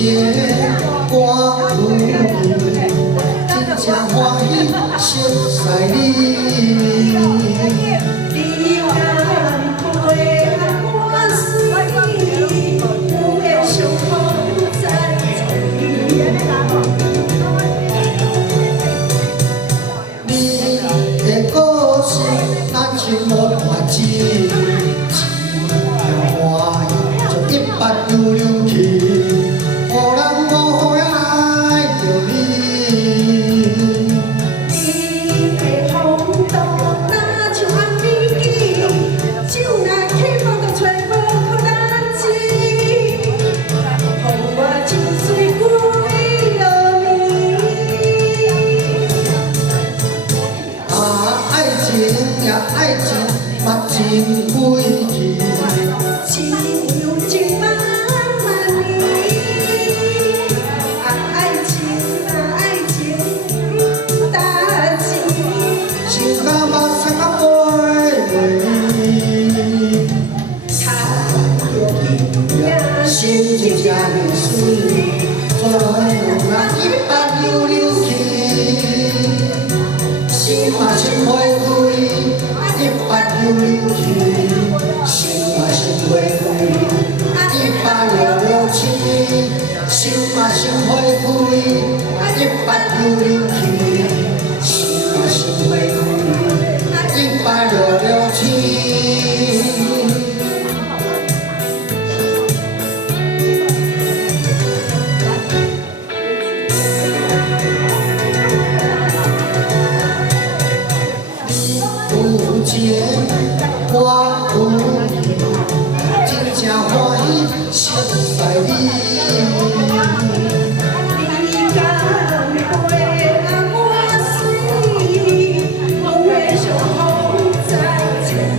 个歌有你，真正欢喜熟悉你。你敢陪我水，有个相逢在这里。你的故事，咱像无断子，一条欢喜就一把溜溜去。 无人无会爱着你，你的风度若像红美记，酒若起风就吹无可难止，予我情绪归落眠。啊，爱情呀爱情，目睭归去，情有情无。 心情这么水，做伙两人一把溜溜去，心嘛心花开，一把溜溜去，心嘛心花开，一把溜溜去，心嘛心花开，一把溜溜去，心嘛心花开，一把溜溜去。 我有你，真正欢喜熟悉你。你敢陪我水，有个相逢在这里。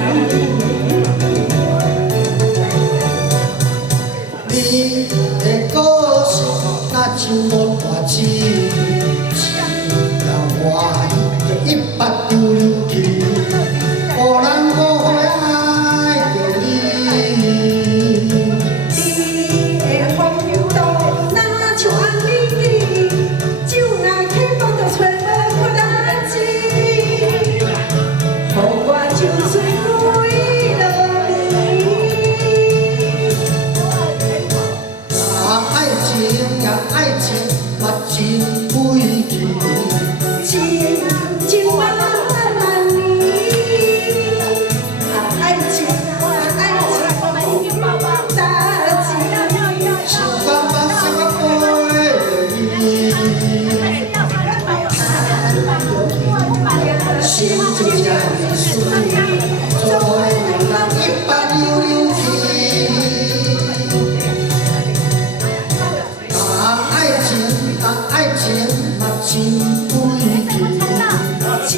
你的故事，若像无断子，一条欢喜就一把溜溜去。 无人无会爱着你，你的风度若像红美记，酒若起风就吹无可难止，予我情绪归落眠。啊，爱情呀爱情，目睭归去，情情万万年。 心就这么水，做伙两人一把溜溜去。啊，爱情，目睭归去，情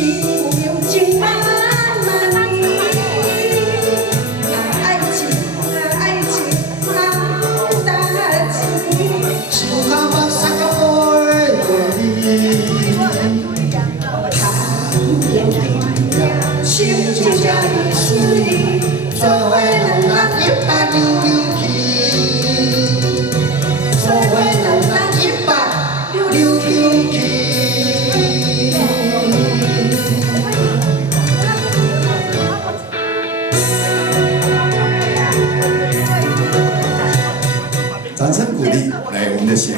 有情万万年。爱情，好大情，想到目屎甲飞落你。 心就这么水，做伙两人一把溜溜去，做伙两人一把溜溜去。掌声鼓励，来，我们的贤。